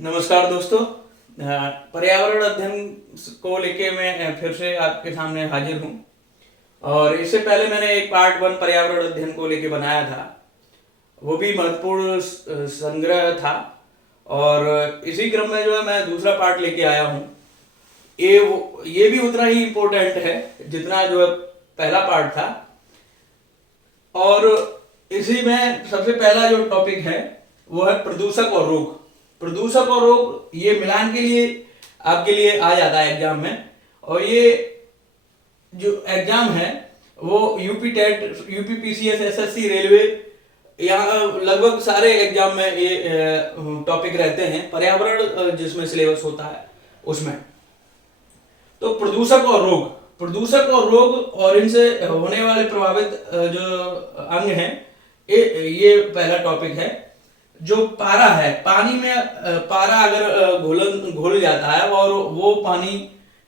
नमस्कार दोस्तों। पर्यावरण अध्ययन को लेके मैं फिर से आपके सामने हाजिर हूँ। और इससे पहले मैंने एक पार्ट 1 पर्यावरण अध्ययन को लेके बनाया था, वो भी महत्वपूर्ण संग्रह था। और इसी क्रम में जो है मैं दूसरा पार्ट लेके आया हूँ। ये भी उतना ही इम्पोर्टेंट है जितना जो है पहला पार्ट था। और इसी में सबसे पहला जो टॉपिक है वो है प्रदूषक और रोग। प्रदूषक और रोग ये मिलान के लिए आपके लिए आ जाता है एग्जाम में। और ये जो एग्जाम है वो UP TET, UP PCS, SSC, railway, यहाँ लगभग सारे एग्जाम में ये टॉपिक रहते हैं। पर्यावरण जिसमें सिलेबस होता है उसमें तो प्रदूषक और रोग और इनसे होने वाले प्रभावित जो अंग हैं, ये पहला टॉपिक है। जो पारा है, पानी में पारा अगर घुल जाता है और वो पानी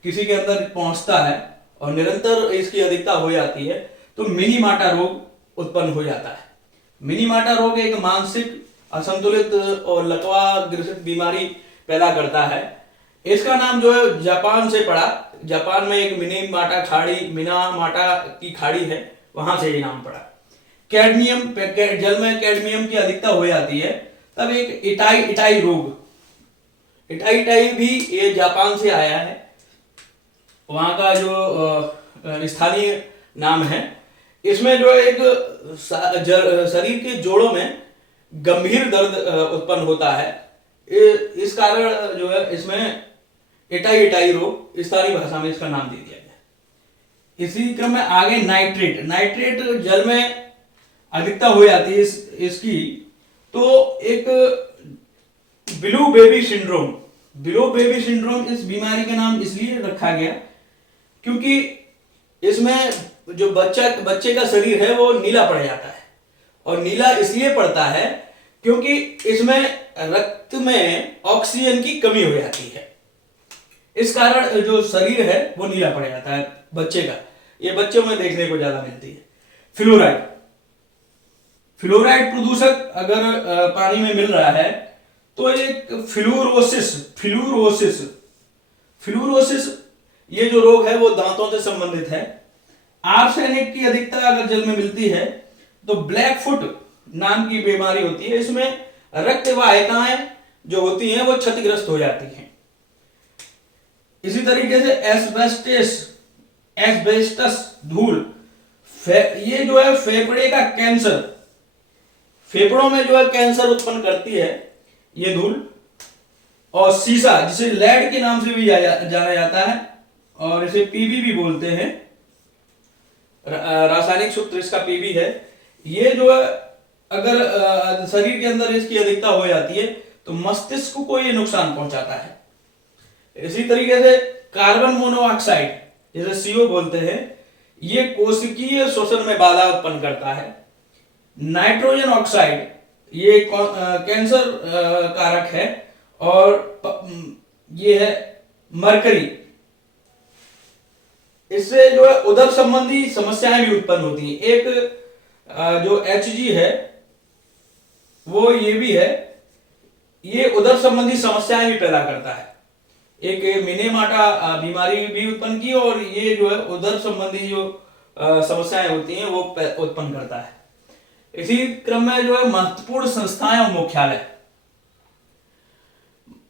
किसी के अंदर पहुंचता है और निरंतर इसकी अधिकता हो जाती है तो मिनी माटा रोग उत्पन्न हो जाता है। मिनी माटा रोग एक मानसिक असंतुलित और लकवा ग्रसित बीमारी पैदा करता है। इसका नाम जो है जापान से पड़ा। जापान में एक मिनी माटा की खाड़ी है, वहां से ये नाम पड़ा। कैडमियम, जल में कैडमियम की अधिकता हो जाती है तब एक इटाई रोग। इटाई भी ये जापान से आया है, वहां का जो स्थानीय नाम है। इसमें जो एक शरीर के जोड़ों में गंभीर दर्द उत्पन्न होता है। इस कारण जो है इसमें इटाई रोग स्थानीय भाषा में इसका नाम दे दिया गया। इसी क्रम में आगे नाइट्रेट जल में अधिकता हो जाती है इसकी तो एक ब्लू बेबी सिंड्रोम इस बीमारी का नाम इसलिए रखा गया क्योंकि इसमें जो बच्चे का शरीर है वो नीला पड़ जाता है। और नीला इसलिए पड़ता है क्योंकि इसमें रक्त में ऑक्सीजन की कमी हो जाती है। इस कारण जो शरीर है वो नीला पड़ जाता है बच्चे का। ये बच्चों में देखने को ज्यादा मिलती है। फ्लोराइड प्रदूषक अगर पानी में मिल रहा है तो एक फ्लूरोसिस ये जो रोग है वो दांतों से संबंधित है। आर्सेनिक की अधिकता अगर जल में मिलती है तो ब्लैक फुट नाम की बीमारी होती है। इसमें रक्त वाहिकाएं जो होती हैं वो क्षतिग्रस्त हो जाती हैं। इसी तरीके से एस्बेस्टस धूल, ये जो है फेफड़े का कैंसर, फेफड़ों में जो है कैंसर उत्पन्न करती है ये धूल। और सीसा, जिसे लेड के नाम से भी जाना जाता है और इसे पीबी भी बोलते हैं, रासायनिक सूत्र इसका पीबी है। ये जो है अगर शरीर के अंदर इसकी अधिकता हो जाती है तो मस्तिष्क को ये नुकसान पहुंचाता है। इसी तरीके से कार्बन मोनोऑक्साइड, जिसे सीओ बोलते हैं, ये कोशिकीय श्वसन में बाधा उत्पन्न करता है। नाइट्रोजन ऑक्साइड ये कैंसर कारक है। और ये है मरकरी, इससे जो है उदर संबंधी समस्याएं भी उत्पन्न होती हैं। एक जो HG है वो ये भी है, ये उदर संबंधी समस्याएं भी पैदा करता है। एक मिनेमाटा बीमारी भी उत्पन्न की और ये जो है उदर संबंधी जो समस्याएं होती हैं वो उत्पन्न करता है। इसी क्रम में जो है महत्वपूर्ण संस्थाएं और मुख्यालय,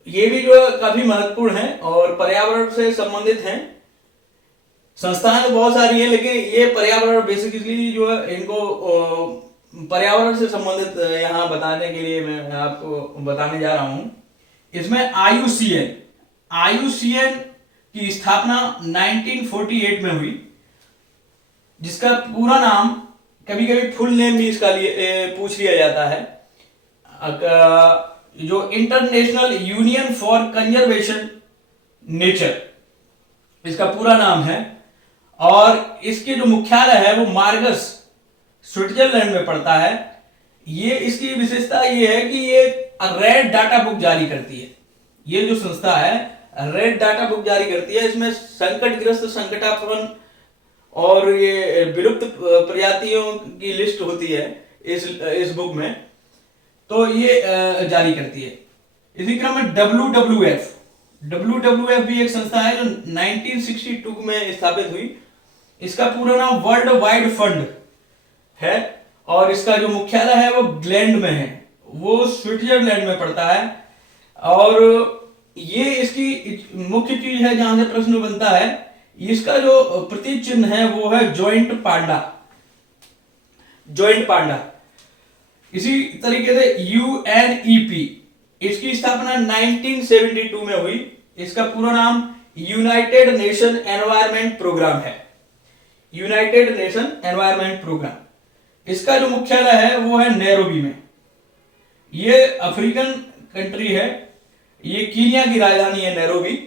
ये भी जो है काफी महत्वपूर्ण है और पर्यावरण से संबंधित हैं। संस्थाएं तो बहुत सारी हैं लेकिन ये पर्यावरण बेसिकली जो है इनको पर्यावरण से संबंधित यहाँ बताने के लिए मैं आपको बताने जा रहा हूं। इसमें आईयूसीएन की स्थापना 1948 में हुई, जिसका पूरा नाम, कभी कभी फुल नेम भी इसका पूछ लिया जाता है, जो international union for conservation nature इसका पूरा नाम है। और इसके जो मुख्यालय है वो मार्गस, स्विट्जरलैंड में पड़ता है। ये इसकी विशेषता ये है कि ये रेड डाटा बुक जारी करती है। ये जो संस्था है रेड डाटा बुक जारी करती है। इसमें संकटग्रस्त, संकटापन्न और ये विलुप्त प्रजातियों की लिस्ट होती है इस बुक में, तो ये जारी करती है। इसी क्रम में WWF भी एक संस्था है जो 1962 में स्थापित हुई। इसका पूरा नाम वर्ल्ड वाइड फंड है और इसका जो मुख्यालय है वो ग्लैंड में है, वो स्विट्जरलैंड में पड़ता है। और ये इसकी मुख्य चीज है जहां से प्रश्न बनता है, इसका जो प्रतीक चिन्ह है वो है जॉइंट पांडा, जॉइंट पांडा। इसी तरीके से UNEP, इसकी स्थापना 1972 में हुई। इसका पूरा नाम यूनाइटेड नेशन एनवायरनमेंट प्रोग्राम है, यूनाइटेड नेशन एनवायरनमेंट प्रोग्राम। इसका जो मुख्यालय है वो है नैरोबी में। ये अफ्रीकन कंट्री है, ये कीनिया की राजधानी है नैरोबी।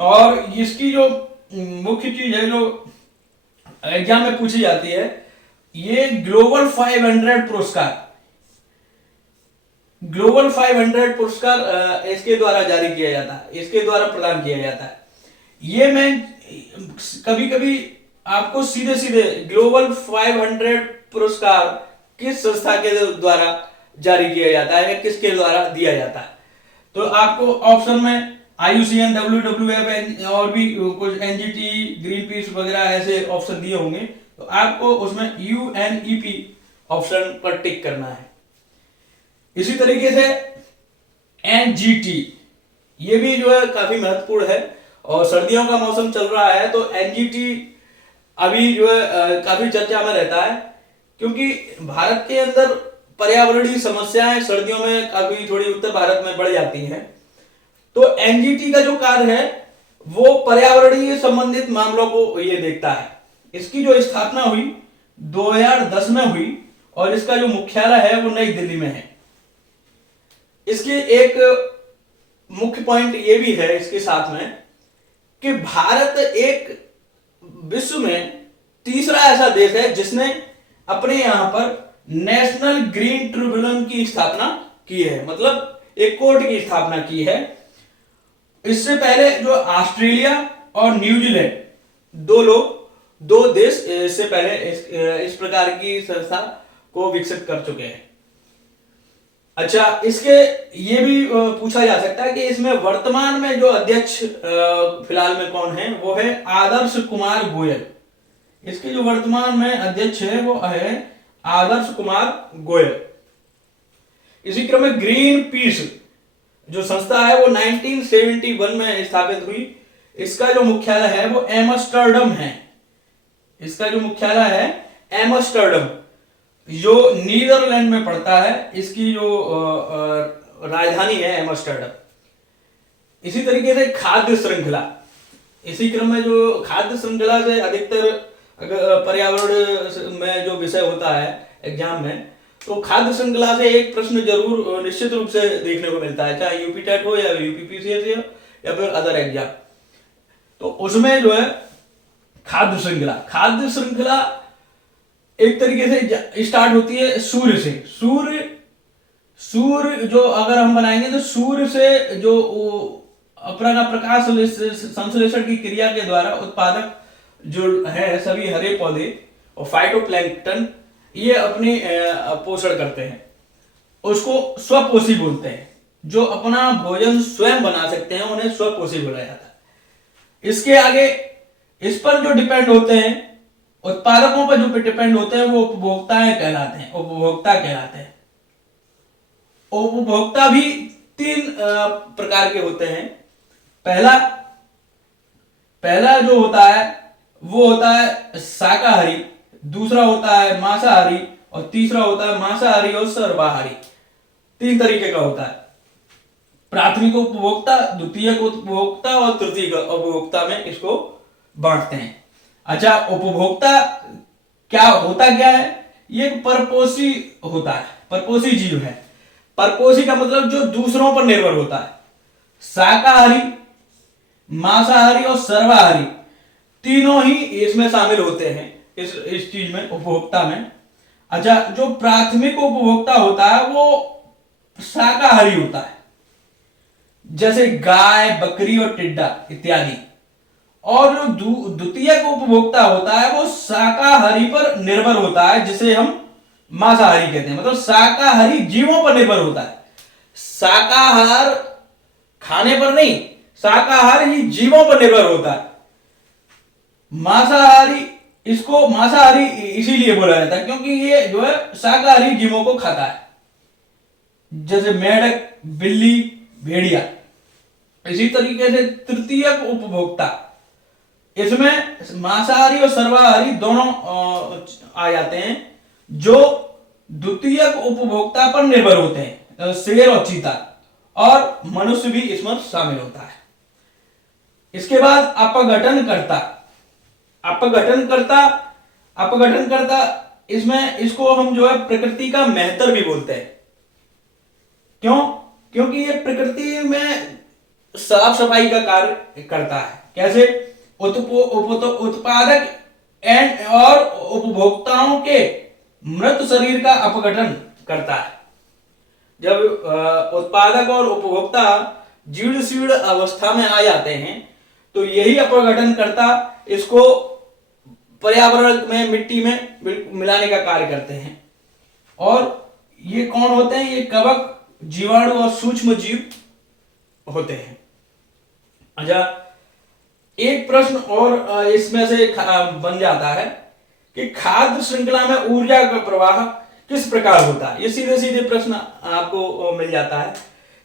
और इसकी जो मुख्य चीज है जो एग्जाम में पूछी जाती है, ये ग्लोबल 500 पुरस्कार, ग्लोबल 500 पुरस्कार इसके द्वारा जारी किया जाता है, इसके द्वारा प्रदान किया जाता है। ये मैं कभी कभी आपको सीधे सीधे ग्लोबल 500 पुरस्कार किस संस्था के द्वारा जारी किया जाता है या किसके द्वारा दिया जाता है, तो आपको ऑप्शन में IUCN, WWF और भी कुछ NGT, ग्रीन पीस वगैरह ऐसे ऑप्शन दिए होंगे, तो आपको उसमें UNEP ऑप्शन पर टिक करना है। इसी तरीके से NGT, ये भी जो है काफी महत्वपूर्ण है और सर्दियों का मौसम चल रहा है तो NGT अभी जो है काफी चर्चा में रहता है, क्योंकि भारत के अंदर पर्यावरणीय समस्याएं सर्दियों में काफी थोड़ी उत्तर भारत में बढ़ जाती हैं। तो NGT का जो कार्य है वो पर्यावरणीय संबंधित मामलों को ये देखता है। इसकी जो स्थापना हुई 2010 में हुई और इसका जो मुख्यालय है वो नई दिल्ली में है। इसकी एक मुख्य पॉइंट ये भी है इसके साथ में कि भारत एक विश्व में तीसरा ऐसा देश है जिसने अपने यहां पर नेशनल ग्रीन ट्रिब्यूनल की स्थापना की है, मतलब एक कोर्ट की स्थापना की है। इससे पहले जो ऑस्ट्रेलिया और न्यूजीलैंड दो देश इससे पहले इस प्रकार की संस्था को विकसित कर चुके हैं। अच्छा, इसके ये भी पूछा जा सकता है कि इसमें वर्तमान में जो अध्यक्ष फिलहाल में कौन है, वो है आदर्श कुमार गोयल। इसके जो वर्तमान में अध्यक्ष है वो है आदर्श कुमार गोयल। इसी क्रम में ग्रीन पीस जो संस्था है वो 1971 में स्थापित हुई। इसका जो मुख्यालय है वो एम्स्टर्डम है, इसका जो मुख्यालय है एम्स्टर्डम जो नीदरलैंड में पड़ता है। इसकी जो राजधानी है एम्स्टर्डम। इसी तरीके से खाद्य श्रृंखला, इसी क्रम में जो खाद्य श्रृंखला से अधिकतर अगर पर्यावरण में जो विषय होता है एग्जाम में, तो खाद्य श्रृंखला से एक प्रश्न जरूर निश्चित रूप से देखने को मिलता है, चाहे यूपी टेट हो या यूपीपीसीएस या फिर अदर एग्जाम। तो उसमें जो है खाद्य श्रृंखला, खाद्य श्रृंखला एक तरीके से स्टार्ट होती है सूर्य से। सूर्य जो अगर हम बनाएंगे तो सूर्य से जो अपना प्रकाश संश्लेषण की क्रिया के द्वारा उत्पादक जो है सभी हरे पौधे और फाइटोप्लैंक्टन ये अपनी पोषण करते हैं, उसको स्वपोषी बोलते हैं। जो अपना भोजन स्वयं बना सकते हैं उन्हें स्वपोषी बोला जाता है। इसके आगे इस पर जो डिपेंड होते हैं, उत्पादकों पर जो डिपेंड होते हैं वो उपभोक्ताएं कहलाते हैं, उपभोक्ता कहलाते हैं। उपभोक्ता भी तीन प्रकार के होते हैं। पहला जो होता है वो होता है शाकाहारी, दूसरा होता है मांसाहारी और तीसरा होता है मांसाहारी और सर्वाहारी। तीन तरीके का होता है। प्राथमिक उपभोक्ता, द्वितीयक उपभोक्ता और तृतीयक उपभोक्ता में इसको बांटते हैं। अच्छा, उपभोक्ता क्या है? ये परपोषी होता है, परपोषी जीव है। परपोषी का मतलब जो दूसरों पर निर्भर होता है। शाकाहारी, मांसाहारी और सर्वाहारी तीनों ही इसमें शामिल होते हैं इस चीज में, उपभोक्ता में। अच्छा, जो प्राथमिक उपभोक्ता होता है वो शाकाहारी होता है, जैसे गाय, बकरी और टिड्डा इत्यादि। और जो द्वितीयक उपभोक्ता होता है वो शाकाहारी पर निर्भर होता है, जिसे हम मांसाहारी कहते हैं, मतलब शाकाहारी जीवों पर निर्भर होता है। शाकाहार खाने पर नहीं, शाकाहार ही जीवों पर निर्भर होता है। मांसाहारी, इसको मांसाहारी इसीलिए बोला जाता है क्योंकि ये जो है शाकाहारी जीवों को खाता है, जैसे मेढक, बिल्ली, भेड़िया। इसी तरीके से तृतीयक उपभोक्ता, इसमें मांसाहारी और सर्वाहारी दोनों आ जाते हैं, जो द्वितीयक उपभोक्ता पर निर्भर होते हैं, शेर और चीता, और मनुष्य भी इसमें शामिल होता है। इसके बाद अपघटनकर्ता। अपघटनकर्ता इसमें इसको हम जो है प्रकृति का मेहतर भी बोलते हैं। क्यों? क्योंकि ये प्रकृति में साफ सफाई का कार्य करता है। कैसे? उत्पादक एंड और उपभोक्ताओं के मृत शरीर का अपघटन करता है। जब उत्पादक और उपभोक्ता जीर्ण शीर्ण अवस्था में आ जाते हैं तो यही अपघटन करता इसको पर्यावरण में, मिट्टी में मिलाने का कार्य करते हैं। और ये कौन होते हैं? ये कवक, जीवाणु और सूक्ष्म जीव होते हैं। अच्छा, एक प्रश्न और इसमें से बन जाता है कि खाद्य श्रृंखला में ऊर्जा का प्रवाह किस प्रकार होता है। ये सीधे सीधे प्रश्न आपको मिल जाता है।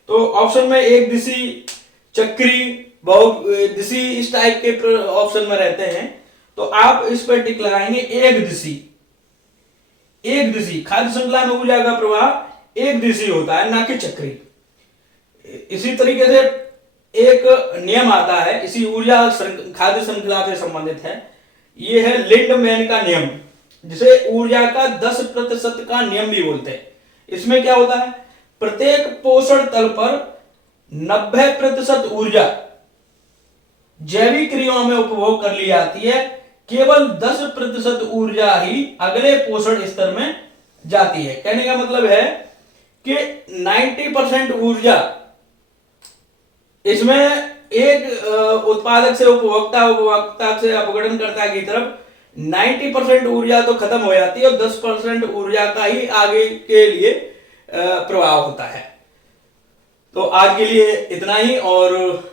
तो ऑप्शन में एक दिशी, चक्री, बहुदिशी, इस टाइप के ऑप्शन में रहते हैं। तो आप इस पर टिक लगाएंगे एक दिशी। एक दिशी खाद्य श्रृंखला में ऊर्जा का प्रवाह एक दिशी होता है, ना कि चक्री। इसी तरीके से एक नियम आता है, इसी ऊर्जा खाद्य श्रृंखला से संबंधित है। यह है लिंडमैन का नियम, जिसे ऊर्जा का 10% का नियम भी बोलते हैं। इसमें क्या होता है? प्रत्येक पोषण तल पर 90% ऊर्जा जैविक क्रियाओं में उपभोग कर ली जाती है, केवल 10% ऊर्जा ही अगले पोषण स्तर में जाती है। कहने का मतलब है कि 90% ऊर्जा इसमें एक उत्पादक से उपभोक्ता, उपभोक्ता से अपघटनकर्ता की तरफ 90% ऊर्जा तो खत्म हो जाती है और 10% ऊर्जा का ही आगे के लिए प्रभाव होता है। तो आज के लिए इतना ही। और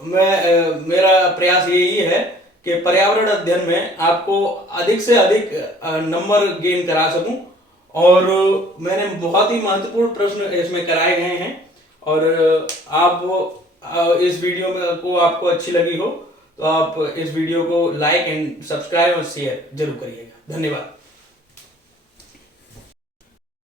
मेरा प्रयास यही है कि पर्यावरण अध्ययन में आपको अधिक से अधिक नंबर गेन करा सकूं। और मैंने बहुत ही महत्वपूर्ण प्रश्न इसमें कराए गए हैं। और आप इस वीडियो में को आपको अच्छी लगी हो तो आप इस वीडियो को लाइक एंड सब्सक्राइब और शेयर जरूर करिएगा। धन्यवाद।